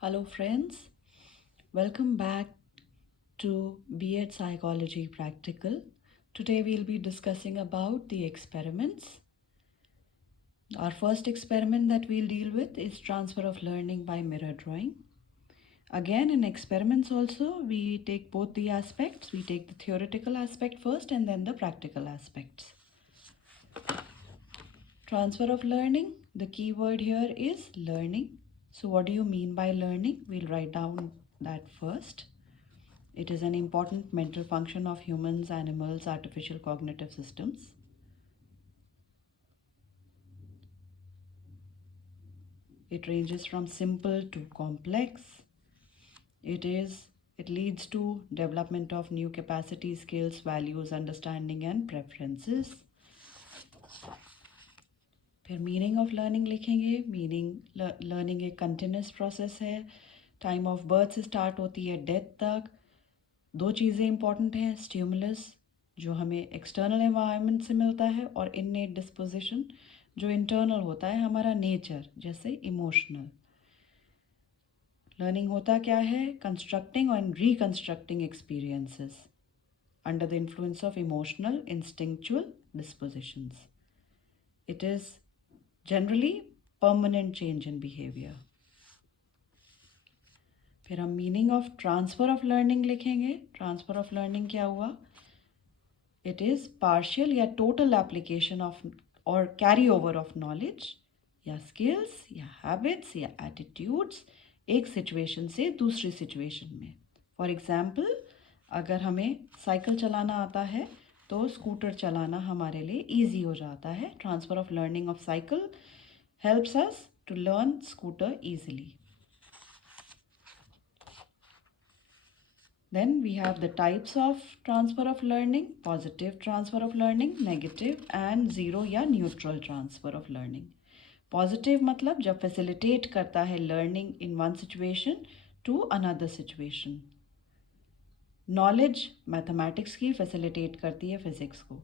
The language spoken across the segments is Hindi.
Hello friends, welcome back to B.Ed Psychology Practical. Today we'll be discussing about the experiments. Our first experiment that we'll deal with is transfer of learning by mirror drawing. Again, in experiments also, we take both the aspects. We take the theoretical aspect first and then the practical aspects. Transfer of learning, the key word here is learning. So what do you mean by learning? We'll write down that first. It is an important mental function of humans, animals, artificial cognitive systems. It ranges from simple to complex. It leads to development of new capacities, skills, values, understanding and preferences. फिर मीनिंग ऑफ लर्निंग लिखेंगे. मीनिंग लर्निंग एक कंटिन्यूस प्रोसेस है. टाइम ऑफ बर्थ से स्टार्ट होती है डेथ तक. दो चीज़ें इंपॉर्टेंट हैं. स्टिमुलस जो हमें एक्सटर्नल एनवायरनमेंट से मिलता है और इननेट डिस्पोजिशन जो इंटरनल होता है हमारा नेचर, जैसे इमोशनल. लर्निंग होता क्या है? कंस्ट्रक्टिंग और reconstructing experiences under the influence of emotional instinctual dispositions. It is generally permanent change in behavior. फिर हम meaning of transfer of learning लिखेंगे. ट्रांसफ़र ऑफ लर्निंग क्या हुआ? इट इज़ पार्शियल या टोटल एप्लीकेशन ऑफ और कैरी ओवर ऑफ नॉलेज या स्किल्स या हैबिट्स या एटीट्यूड्स एक सिचुएशन से दूसरी सिचुएशन में. फॉर एग्ज़ाम्पल, अगर हमें साइकिल चलाना आता है तो स्कूटर चलाना हमारे लिए ईजी हो जाता है. Transfer of learning of cycle helps us to learn scooter easily. Then we have the types of transfer of learning: positive transfer of learning, negative and zero या neutral transfer of learning. Positive मतलब जब facilitate करता है learning in one situation to another situation. Knowledge mathematics की facilitate करती है physics को.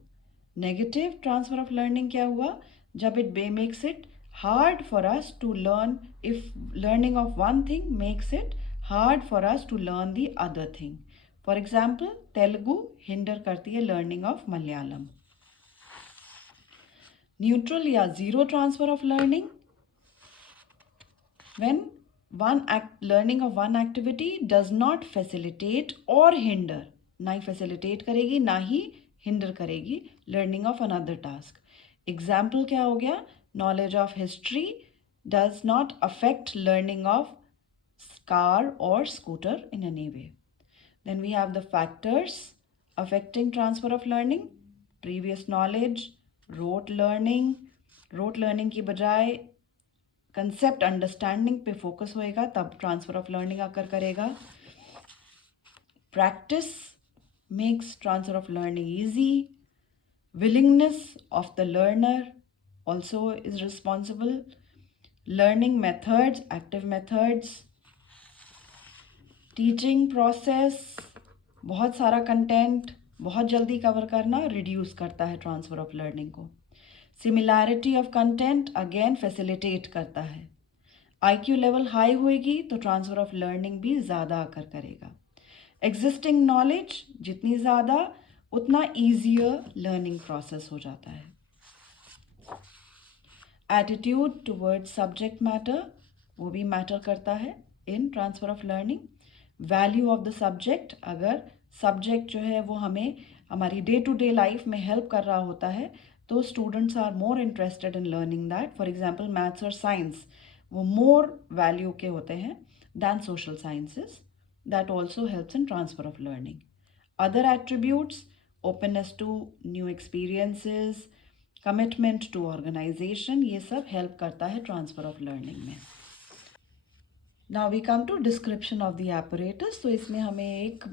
Negative transfer of learning क्या हुआ? जब it makes it hard for us to learn, if learning of one thing makes it hard for us to learn the other thing. For example, Telugu hinder करती है learning of Malayalam. Neutral या zero transfer of learning, when learning of one activity does not facilitate or hinder, ना ही facilitate करेगी ना ही hinder करेगी learning of another task. Example क्या हो गया? Knowledge of history does not affect learning of car or scooter in any way. Then we have the factors affecting transfer of learning: previous knowledge, rote learning. rote learning की बजाय कंसेप्ट अंडरस्टैंडिंग पे फोकस होएगा तब ट्रांसफ़र ऑफ लर्निंग आकर करेगा. Practice makes transfer of learning easy. willingness of the learner also is responsible. Learning methods, active methods. Teaching process, बहुत सारा कंटेंट बहुत जल्दी कवर करना रिड्यूस करता है ट्रांसफ़र ऑफ लर्निंग को. Similarity of content again facilitate करता है. IQ लेवल हाई होएगी तो ट्रांसफ़र ऑफ लर्निंग भी ज़्यादा आकर करेगा. एग्जिस्टिंग नॉलेज जितनी ज़्यादा उतना ईजियर लर्निंग प्रोसेस हो जाता है. एटीट्यूड टुवर्ड्स सब्जेक्ट मैटर, वो भी मैटर करता है in transfer of learning. Value of the subject, अगर सब्जेक्ट जो है वो हमें हमारी डे टू डे लाइफ में हेल्प कर रहा होता है तो students are more interested in learning that. For example maths और साइंस वो मोर वैल्यू के होते हैं than social sciences. That also helps in transfer of learning. Other attributes: openness to new experiences, commitment to organisation, ये सब हेल्प करता है ट्रांसफ़र ऑफ लर्निंग में. Now we come to description of the apparatus. तो इसमें हमें एक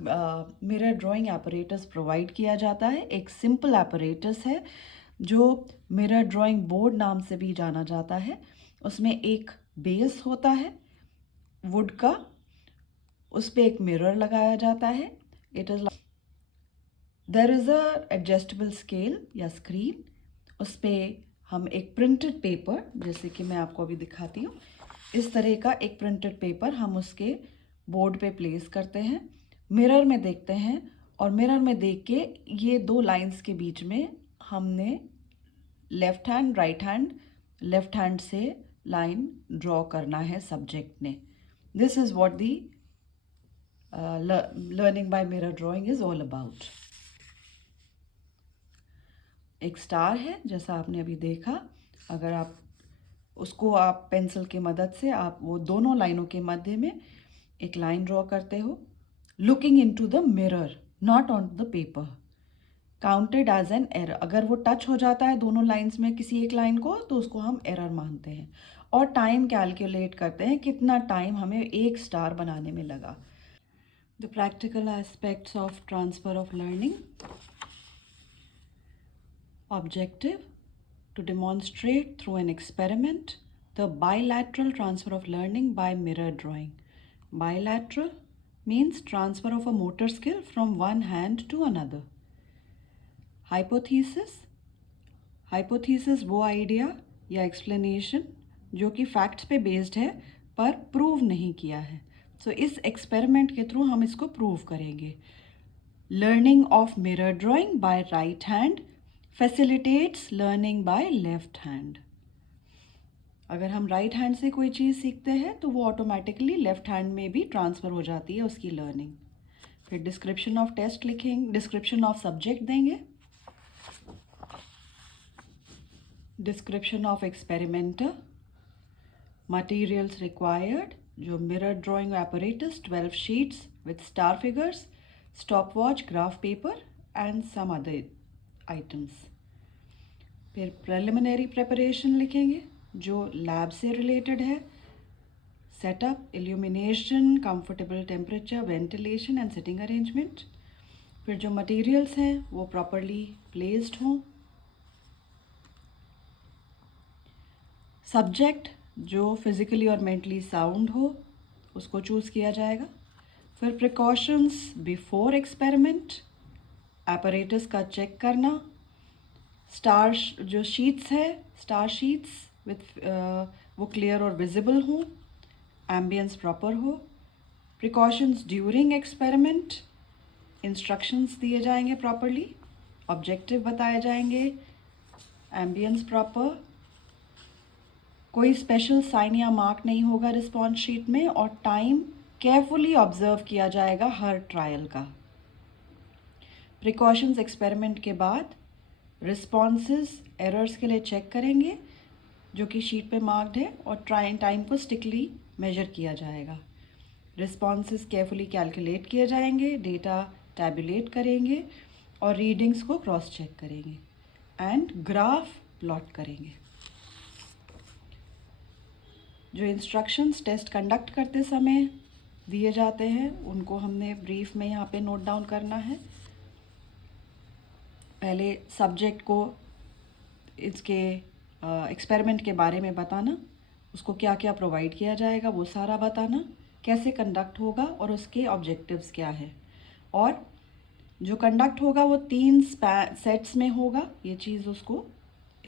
मिरर ड्राइंग एपरेटस प्रोवाइड किया जाता है. एक सिंपल एपरेटस है जो मिरर ड्राइंग बोर्ड नाम से भी जाना जाता है. उसमें एक बेस होता है वुड का, उस पर एक मिरर लगाया जाता है. It is there is a adjustable scale या स्क्रीन. उस पर हम एक प्रिंटेड पेपर, जैसे कि मैं आपको अभी दिखाती हूँ, इस तरह का एक प्रिंटेड पेपर हम उसके बोर्ड पे प्लेस करते हैं, मिरर में देखते हैं और मिरर में देख के ये दो लाइंस के बीच में हमने लेफ्ट हैंड से लाइन ड्रॉ करना है सब्जेक्ट ने. This is what the learning by mirror drawing is all about. एक स्टार है जैसा आपने अभी देखा. अगर आप उसको आप पेंसिल की मदद से आप वो दोनों लाइनों के मध्य में एक लाइन ड्रॉ करते हो, looking into the mirror not on the paper, counted as an error. अगर वो टच हो जाता है दोनों लाइंस में किसी एक लाइन को तो उसको हम एरर मानते हैं. और टाइम कैलकुलेट करते हैं कितना टाइम हमें एक स्टार बनाने में लगा. The practical aspects of transfer of learning. Objective: to demonstrate through an experiment the bilateral transfer of learning by mirror drawing. Bilateral means transfer of a motor skill from one hand to another. Hypothesis: hypothesis वो आइडिया या एक्सप्लेनेशन जो कि फैक्ट्स पे बेस्ड है पर प्रूव नहीं किया है. सो इस एक्सपेरिमेंट के थ्रू हम इसको प्रूव करेंगे. Learning of mirror drawing by right hand facilitates learning by left hand. अगर हम राइट हैंड से कोई चीज़ सीखते हैं तो वो ऑटोमेटिकली लेफ्ट हैंड में भी ट्रांसफ़र हो जाती है उसकी लर्निंग. फिर डिस्क्रिप्शन ऑफ टेस्ट लिखेंगे, डिस्क्रिप्शन ऑफ सब्जेक्ट देंगे, description of experimenter, materials required जो mirror drawing apparatus 12 sheets with star figures, stop watch, graph paper and some other items. फिर प्रिलिमिनरी प्रिपरेशन लिखेंगे जो लैब से रिलेटेड है, setup, illumination, comfortable temperature, ventilation and sitting arrangement. फिर जो मटेरियल्स हैं वो प्रॉपरली प्लेस्ड हों. सब्जेक्ट जो फिज़िकली और मेंटली साउंड हो उसको चूज़ किया जाएगा. फिर प्रिकॉशंस बिफोर एक्सपेरिमेंट, apparatus का चेक करना, स्टार जो शीट्स है स्टार शीट्स विथ वो क्लियर और विजिबल हो, एम्बियंस प्रॉपर हो. प्रिकॉशंस ड्यूरिंग एक्सपेरिमेंट, इंस्ट्रक्शंस दिए जाएंगे प्रॉपरली, ऑब्जेक्टिव बताए जाएंगे, एम्बियंस प्रॉपर, कोई स्पेशल साइन या मार्क नहीं होगा रिस्पॉन्स शीट में और टाइम केयरफुली ऑब्जर्व किया जाएगा हर ट्रायल का. प्रिकॉशंस एक्सपेरिमेंट के बाद रिस्पॉन्सेस एरर्स के लिए चेक करेंगे जो कि शीट पे मार्क्ड है और टाइम को स्ट्रिक्टली मेजर किया जाएगा. रिस्पॉन्सेस केयरफुली कैलकुलेट किए जाएंगे, डेटा टैबुलेट करेंगे और रीडिंग्स को क्रॉस चेक करेंगे एंड ग्राफ प्लॉट करेंगे. जो इंस्ट्रक्शंस टेस्ट कंडक्ट करते समय दिए जाते हैं उनको हमने ब्रीफ में यहाँ पे नोट डाउन करना है. पहले सब्जेक्ट को इसके एक्सपेरिमेंट के बारे में बताना, उसको क्या क्या प्रोवाइड किया जाएगा वो सारा बताना, कैसे कंडक्ट होगा और उसके ऑब्जेक्टिव्स क्या है. और जो कंडक्ट होगा वो 3 सेट्स में होगा, ये चीज़ उसको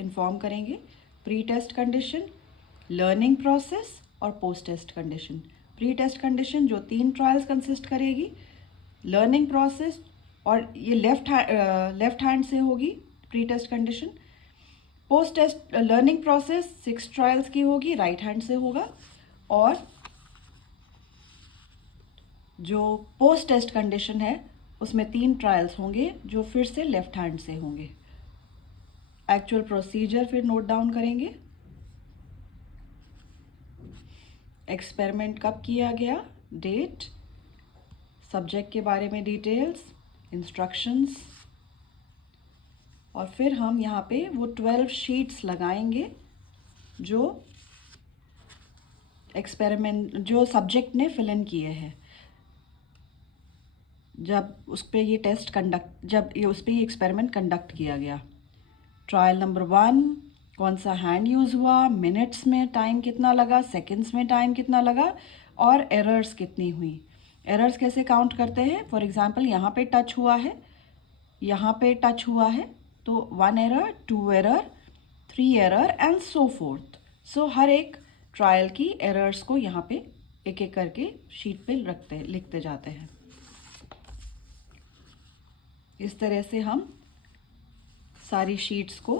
इन्फॉर्म करेंगे. Pre test condition, learning process और post test condition. Pre test condition जो 3 ट्रायल्स कंसिस्ट करेगी, लर्निंग प्रोसेस और ये लेफ्ट हैंड से होगी pre test condition. Post test learning process 6 trials की होगी, राइट हैंड से होगा. और जो पोस्ट टेस्ट कंडीशन है उसमें 3 ट्रायल्स होंगे जो फिर से लेफ्ट हैंड से होंगे. एक्चुअल प्रोसीजर फिर नोट डाउन करेंगे. एक्सपेरिमेंट कब किया गया, डेट, सब्जेक्ट के बारे में डिटेल्स, इंस्ट्रक्शंस. और फिर हम यहाँ पे वो 12 शीट्स लगाएंगे जो एक्सपेरिमेंट जो सब्जेक्ट ने फिल इन किए हैं. जब उस पर ये एक्सपेरिमेंट कंडक्ट किया गया. ट्रायल नंबर 1, कौन सा हैंड यूज़ हुआ, मिनट्स में टाइम कितना लगा, सेकंड्स में टाइम कितना लगा और एरर्स कितनी हुई. एरर्स कैसे काउंट करते हैं, फॉर एग्जांपल यहाँ पे टच हुआ है, यहाँ पे टच हुआ है तो 1 error, 2 error, 3 error and so forth. So हर एक ट्रायल की एरर्स को यहाँ पे एक एक करके शीट पे लिखते जाते हैं। इस तरह से हम सारी शीट्स को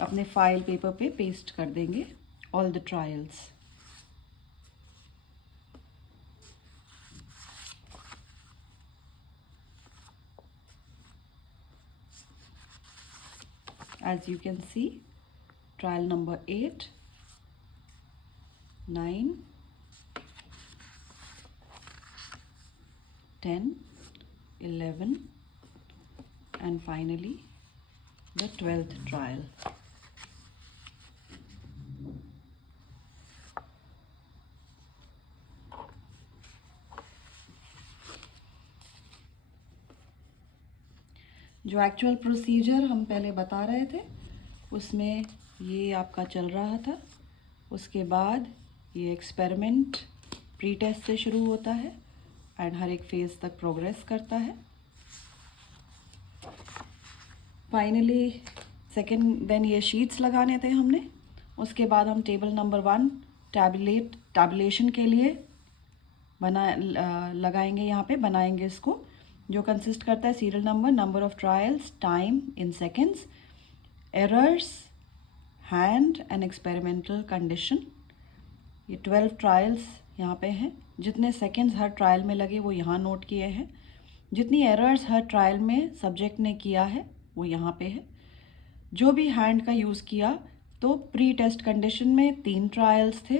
अपने फाइल पेपर पे पेस्ट कर देंगे, all the trials. As you can see, trial number 8, 9, 10, 11 and finally the 12th trial. जो एक्चुअल प्रोसीजर हम पहले बता रहे थे उसमें ये आपका चल रहा था। उसके बाद ये एक्सपेरिमेंट प्री टेस्ट से शुरू होता है एंड हर एक फेज़ तक प्रोग्रेस करता है। फाइनली सेकेंड देन ये शीट्स लगाने थे हमने। उसके बाद हम टेबल नंबर 1 टैबुलेशन के लिए लगाएंगे, यहाँ पे बनाएंगे इसको, जो कंसिस्ट करता है serial number, number of trials, time in seconds, errors, hand and experimental condition. ये 12 ट्रायल्स यहाँ पे हैं। जितने सेकेंड्स हर ट्रायल में लगे वो यहाँ नोट किए हैं। जितनी एरर्स हर ट्रायल में सब्जेक्ट ने किया है वो यहाँ पे है। जो भी हैंड का यूज़ किया, तो प्री टेस्ट कंडीशन में 3 ट्रायल्स थे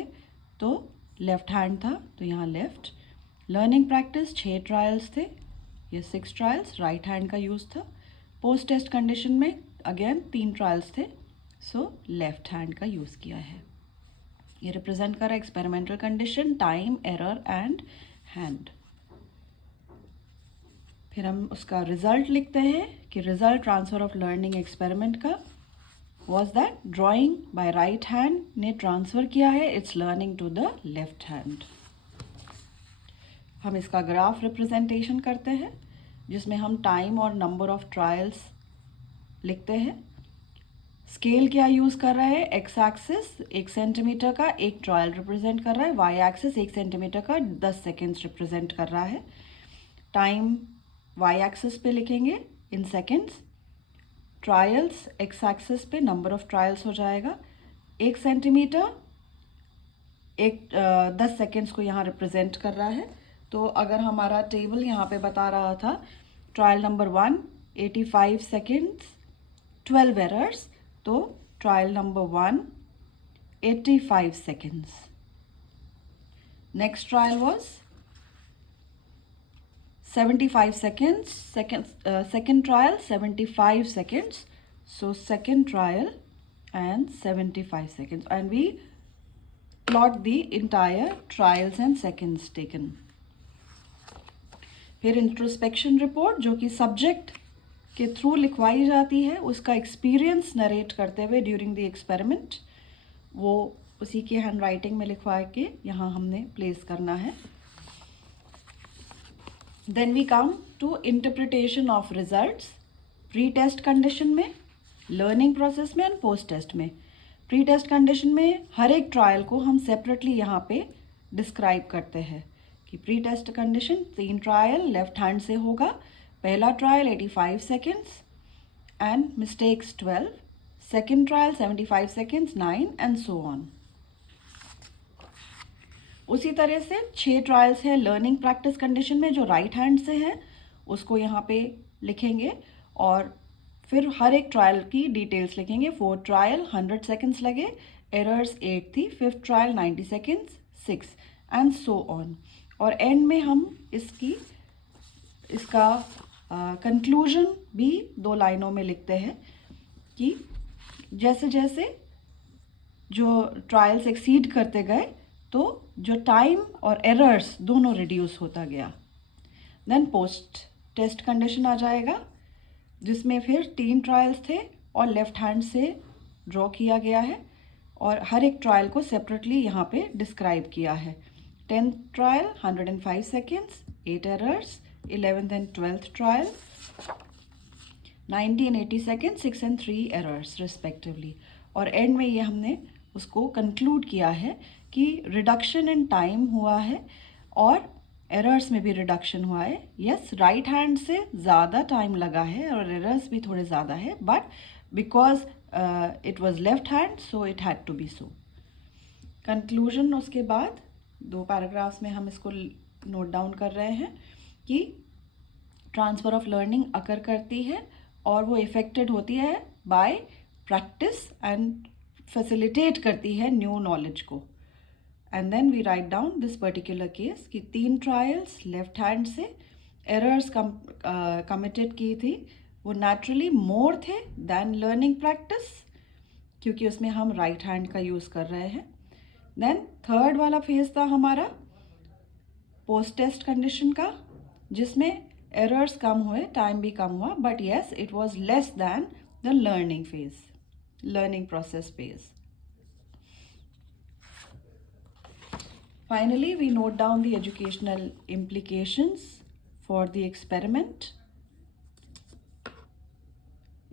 तो लेफ़्ट हैंड था तो यहाँ लेफ़्ट। लर्निंग प्रैक्टिस 6 ट्रायल्स थे, ये 6 ट्रायल्स राइट हैंड का यूज़ था। पोस्ट टेस्ट कंडीशन में अगेन 3 ट्रायल्स थे, सो लेफ़्ट हैंड का यूज़ किया है। ये रिप्रेजेंट कर रहा है experimental condition, time, error and hand. फिर हम उसका रिजल्ट लिखते हैं कि result transfer of learning experiment का was that drawing by right hand ने ट्रांसफ़र किया है it's learning to the left hand. हम इसका ग्राफ रिप्रेजेंटेशन करते हैं जिसमें हम टाइम और नंबर ऑफ ट्रायल्स लिखते हैं। स्केल क्या यूज़ कर रहा है, एक्स एक्सिस 1 सेंटीमीटर का 1 ट्रायल रिप्रेजेंट कर रहा है, वाई एक्सिस 1 सेंटीमीटर का 10 सेकेंड्स रिप्रेजेंट कर रहा है। टाइम वाई एक्सिस पे लिखेंगे in seconds, trials x axis पे नंबर ऑफ ट्रायल्स हो जाएगा। 1 सेंटीमीटर 10 सेकेंड्स को यहाँ रिप्रेजेंट कर रहा है। तो अगर हमारा टेबल यहाँ पे बता रहा था ट्रायल नंबर 1 85 सेकेंड्स 12 एरर्स, तो trial number 1 85 seconds. Next trial was 75 seconds, second trial 75 seconds, so second trial and 75 seconds, and we plot the entire trials and seconds taken. फिर इंट्रोस्पेक्शन रिपोर्ट जो कि सब्जेक्ट के थ्रू लिखवाई जाती है, उसका एक्सपीरियंस नरेट करते हुए ड्यूरिंग द एक्सपेरिमेंट, वो उसी की हैंड राइटिंग में लिखवा के यहाँ हमने प्लेस करना है। Then we come to interpretation of results, pre-test condition में, learning process में and post-test में। pre-test condition में हर एक ट्रायल को हम सेपरेटली यहाँ पे डिस्क्राइब करते हैं कि pre-test condition 3 trial left hand से होगा। पहला trial 85 seconds and mistakes 12, second trial 75 seconds 9 and so on. उसी तरह से 6 ट्रायल्स हैं लर्निंग प्रैक्टिस कंडीशन में जो राइट हैंड से है, उसको यहाँ पे लिखेंगे और फिर हर एक ट्रायल की डिटेल्स लिखेंगे। 4 ट्रायल 100 सेकेंड्स लगे, एरर्स 8 थी, 5th trial 90 seconds 6 and so on. और एंड में हम इसका कंक्लूजन भी 2 लाइनों में लिखते हैं कि जैसे जैसे जो ट्रायल्स एक्सीड करते गए तो जो टाइम और एरर्स दोनों रिड्यूस होता गया। देन पोस्ट टेस्ट कंडीशन आ जाएगा जिसमें फिर 3 ट्रायल्स थे और लेफ्ट हैंड से ड्रॉ किया गया है और हर एक ट्रायल को सेपरेटली यहाँ पे डिस्क्राइब किया है। 10th trial 105 seconds 8 errors, 11th and 12th trial 90 and 80 second, 6 and 3 errors respectively. और एंड में ये हमने उसको कंक्लूड किया है कि रिडक्शन इन टाइम हुआ है और एरर्स में भी रिडक्शन हुआ है। यस, राइट हैंड से ज़्यादा टाइम लगा है और एरर्स भी थोड़े ज़्यादा है, but because it was left hand so it had to be so. Conclusion उसके बाद 2 पैराग्राफ्स में हम इसको नोट डाउन कर रहे हैं कि ट्रांसफ़र ऑफ लर्निंग अकर करती है और वो इफेक्टेड होती है बाय प्रैक्टिस एंड फैसिलिटेट करती है न्यू नॉलेज को। And then we write down this particular case कि 3 ट्रायल्स लेफ्ट हैंड से एरर्स कमिटेड की थी, वो नेचुरली मोर थे दैन लर्निंग प्रैक्टिस, क्योंकि उसमें हम राइट हैंड का यूज़ कर रहे हैं। देन थर्ड वाला फेज था हमारा पोस्ट टेस्ट कंडीशन का, जिसमें एरर्स कम हुए, टाइम भी कम हुआ, but yes it was less than the learning phase, learning process phase. Finally, we note down the educational implications for the experiment.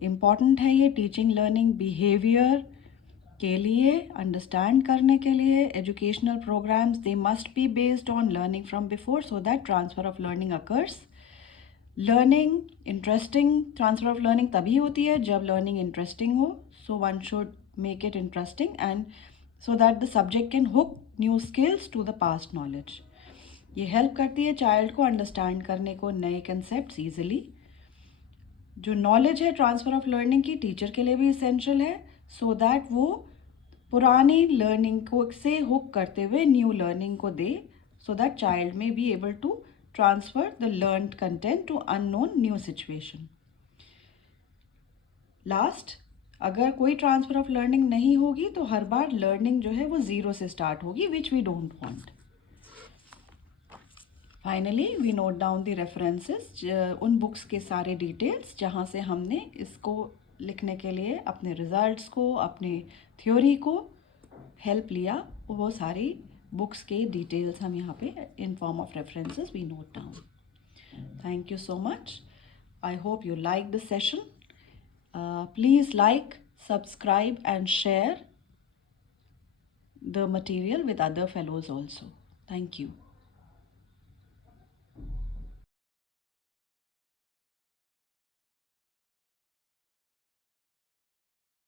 Important है ये टीचिंग लर्निंग बिहेवियर के लिए, अंडरस्टैंड करने के लिए। Educational programmes they must be based on learning from before so that transfer of learning occurs. Learning interesting, transfer of learning तभी होती है जब लर्निंग इंटरेस्टिंग हो, so one should make it interesting and so that the subject can hook new skills to the past knowledge. ये हेल्प करती है चाइल्ड को अंडरस्टैंड करने को नए कंसेप्ट ईजिली। जो नॉलेज है ट्रांसफ़र ऑफ लर्निंग की टीचर के लिए भी इसेंशियल है, सो दैट वो पुरानी लर्निंग को से हुक करते हुए न्यू लर्निंग को दे, so that child may be able to transfer the learned content to unknown new situation. Last, अगर कोई ट्रांसफ़र ऑफ लर्निंग नहीं होगी तो हर बार लर्निंग जो है वो ज़ीरो से स्टार्ट होगी, which we don't want. Finally we note down the references, उन बुक्स के सारे डिटेल्स जहाँ से हमने इसको लिखने के लिए अपने रिजल्ट्स को, अपने थ्योरी को हेल्प लिया, वो सारी बुक्स के डिटेल्स हम यहाँ पे in form of references we note down. Thank you so much. I hope you like the session. Please like, subscribe and share the material with other fellows also. Thank you.